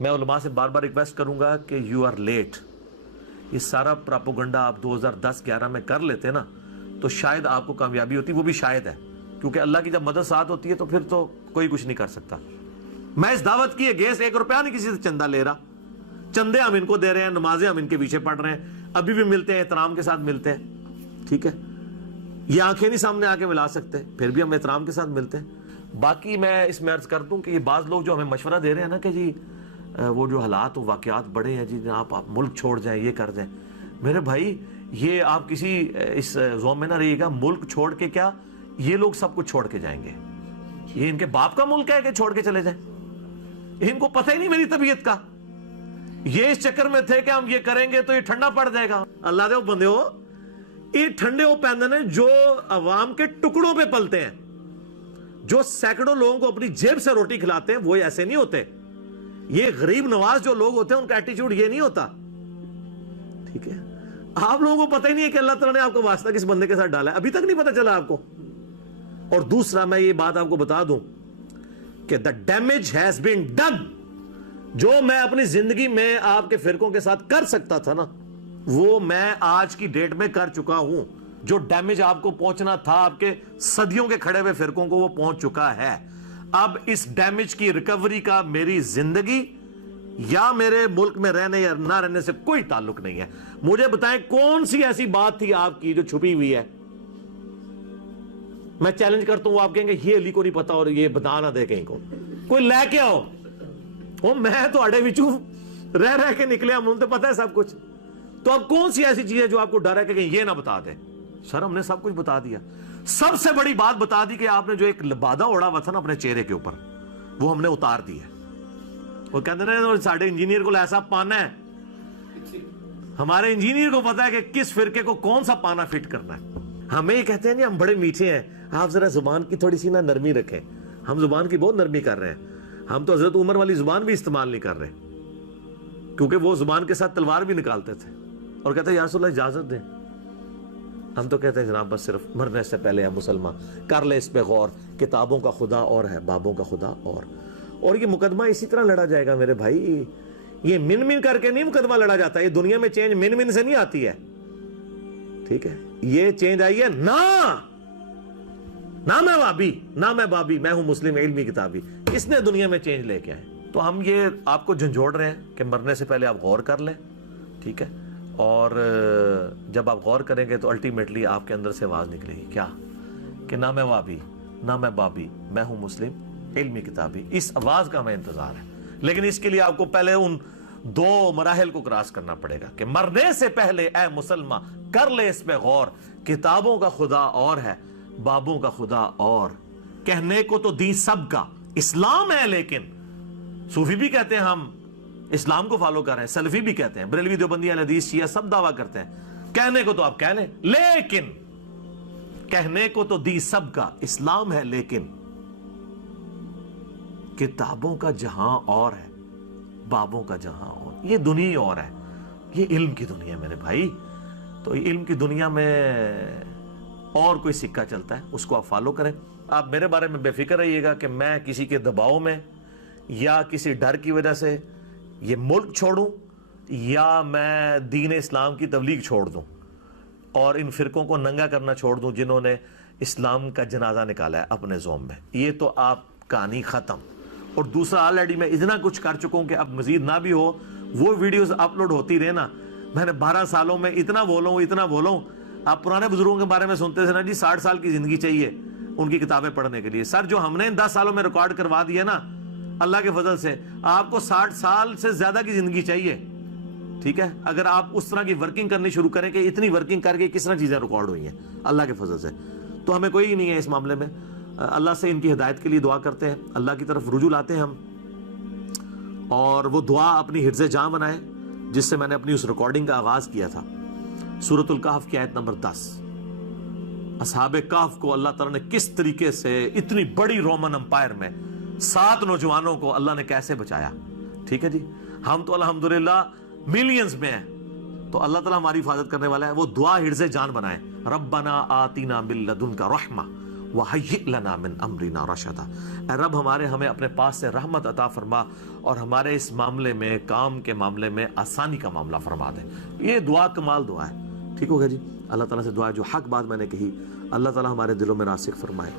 मैं उलमा से बार बार रिक्वेस्ट करूंगा कि यू आर लेट। ये सारा प्रोपेगेंडा आप 2010-11 में कर लेते ना तो शायद आपको कामयाबी होती, वो भी शायद है, क्योंकि अल्लाह की जब मदद साथ होती है तो फिर तो कोई कुछ नहीं कर सकता। मैं इस दावत की अगेंस्ट 1 रुपया नहीं किसी से चंदा ले रहा। चंदे हम इनको दे रहे हैं, नमाजें हम इनके पीछे पढ़ रहे हैं, अभी भी मिलते हैं, एहतराम के साथ मिलते हैं, ठीक है। ये आंखें नहीं सामने आके मिला सकते, फिर भी हम एहतराम के साथ मिलते हैं। बाकी मैं इसमें अर्ज कर दूं कि ये बाज लोग जो हमें मशवरा दे रहे हैं ना कि जी वो जो हालात वाकयात बड़े हैं जी, आप मुल्क छोड़ जाएं, ये कर जाएं, मेरे भाई ये आप किसी इस जोन में ना रहिएगा। मुल्क छोड़ के क्या, ये लोग सब कुछ छोड़ के जाएंगे। ये इनके बाप का मुल्क है कि छोड़ के चले जाएं? इनको पता ही नहीं मेरी तबीयत का। ये इस चक्कर में थे कि हम ये करेंगे तो ये ठंडा पड़ जाएगा। अल्लाह दे बंदे हो, ये ठंडे वो पैंदे ने जो अवाम के टुकड़ों पे पलते हैं, जो सैकड़ों लोगों को अपनी जेब से रोटी खिलाते हैं, वो ऐसे नहीं होते। ये गरीब नवाज जो लोग होते हैं उनका एटीट्यूड ये नहीं होता, ठीक है। आप लोगों को पता ही नहीं है कि अल्लाह ताला ने आपको वास्ता किस बंदे के साथ डाला है, अभी तक नहीं पता चला आपको। और दूसरा मैं ये बात आपको बता दूं कि the damage has been done. जो मैं अपनी जिंदगी में आपके फिरकों के साथ कर सकता था ना, वो मैं आज की डेट में कर चुका हूं। जो डैमेज आपको पहुंचना था आपके सदियों के खड़े हुए फिरकों को, वो पहुंच चुका है। अब इस डैमेज की रिकवरी का मेरी जिंदगी या मेरे मुल्क में रहने या ना रहने से कोई ताल्लुक नहीं है। मुझे बताएं कौन सी ऐसी बात थी आपकी जो छुपी हुई है? मैं चैलेंज करता हूं, आप कहेंगे ये अली को नहीं पता और ये बता ना दे कहीं को, कोई लेके आओ। ओ मैं तो अड़े बिचू रह रह के निकले, हम तो पता है सब कुछ। तो अब कौन सी ऐसी चीज है जो आपको डर है कि कहीं ये ना बता दे? सर हमने सब कुछ बता दिया। सबसे बड़ी बात बता दी कि आपने जो एक बाधा ओढ़ा हुआ था ना अपने चेहरे के ऊपर, वो हमने उतार दिया। वो कहते हैं साढ़े इंजीनियर को ऐसा पाना है, हमारे इंजीनियर को पता है कि किस फिरके को कौन सा पाना फिट करना है। हमें ये कहते हैं हम बड़े मीठे हैं, आप जरा जुबान की थोड़ी सी ना नरमी रखें। हम जुबान की बहुत नरमी कर रहे हैं। हम तो हजरत उमर वाली जुबान भी इस्तेमाल नहीं कर रहे, क्योंकि वो जुबान के साथ तलवार भी निकालते थे और कहते या रसूलल्लाह इजाजत दें। हम तो कहते हैं जनाब बस सिर्फ मरने से पहले या मुसलमान कर ले इस पे गौर, किताबों का खुदा और है, बाबों का खुदा और ये मुकदमा इसी तरह लड़ा जाएगा मेरे भाई। ये मिन मिन करके नहीं मुकदमा लड़ा जाता। ये दुनिया में चेंज मिन मिन से नहीं आती है, ठीक है। ये चेंज आई है ना मैं वाबी ना मैं बाबी, मैं हूं मुस्लिम इल्मी किताबी। इसने दुनिया में चेंज लेके आए। तो हम ये आपको झंझोड़ रहे हैं कि मरने से पहले आप गौर कर लें, ठीक है। और जब आप गौर करेंगे तो अल्टीमेटली आपके अंदर से आवाज निकलेगी क्या, कि ना मैं वाबी ना मैं बाबी, मैं हूं मुस्लिम इल्मी किताबी। इस आवाज का हमें इंतजार है, लेकिन इसके लिए आपको पहले उन 2 मराहिल को क्रॉस करना पड़ेगा कि मरने से पहले ए मुसलमान कर ले इस पे गौर, किताबों का खुदा और है, बाबों का खुदा और। कहने को तो दी सबका इस्लाम है, लेकिन सूफी भी कहते हैं हम इस्लाम को फॉलो कर रहे हैं, सलफी भी कहते हैं, बरेलवी देवबंदी अहले हदीस शिया सब दावा करते हैं। कहने को तो आप कह लें, लेकिन कहने को तो दी सबका इस्लाम है, लेकिन किताबों का जहां और है, बाबों का जहां और। ये दुनिया और है, ये इल्म की दुनिया मेरे भाई। तो इल्म की दुनिया में और कोई सिक्का चलता है, उसको आप फॉलो करें। आप मेरे बारे में बेफिक्र रहिएगा कि मैं किसी के दबाव में या किसी डर की वजह से ये मुल्क छोड़ूं या मैं दीन इस्लाम की तबलीग छोड़ दूं और इन फिरकों को नंगा करना छोड़ दूं जिन्होंने इस्लाम का जनाजा निकाला है अपने ज़ोम में। ये तो आप कहानी ख़त्म। और दूसरा, ऑलरेडी मैं इतना कुछ कर चुका हूं कि अब मजीद ना भी हो, वो वीडियोस अपलोड होती रहे ना। मैंने 12 सालों में इतना बोला हूं। आप पुराने बुजुर्गों के बारे में सुनते थे ना जी, 60 साल की जिंदगी चाहिए उनकी किताबें पढ़ने के लिए। सर जो हमने 10 सालों में रिकॉर्ड करवा दिया ना, अल्लाह के फजल से आपको 60 साल से ज्यादा की जिंदगी चाहिए, ठीक है। अगर आप उस तरह की वर्किंग करनी शुरू करें कि इतनी वर्किंग करके किस तरह चीजें रिकॉर्ड हुई हैं अल्लाह के फजल से, तो हमें कोई ही नहीं है इस मामले में। अल्लाह से इनकी हिदायत के लिए दुआ करते हैं, अल्लाह की तरफ रुजू लाते हैं हम, और वो दुआ अपनी हिर्ज़े जान बनाए जिससे मैंने अपनी उस रिकॉर्डिंग का आगाज किया था। सूरतुल कहफ की आयत नंबर 10, असहाबे कहफ को अल्लाह ताला ने किस तरीके से इतनी बड़ी रोमन अंपायर में 7 नौजवानों को अल्लाह ने कैसे बचाया, ठीक है जी। हम तो अल्हम्दुलिल्लाह मिलियंस में हैं, तो अल्लाह ताला हमारी हिफाजत करने वाला है। वो दुआ हिर्ज़े जान बनाए, रब्बना आतीना मिन लदुनका रहमा वहय्यि लना मिन अमरिना रशदा। ऐ रब हमारे, हमें अपने पास से रहमत अता फरमा और हमारे इस मामले में, काम के मामले में आसानी का मामला फरमा दे। ये दुआ कमाल दुआ है। ठीक हो गया जी। अल्लाह ताला से दुआ है जो हक बात मैंने कही, अल्लाह ताला हमारे दिलों में रासिख फरमाए।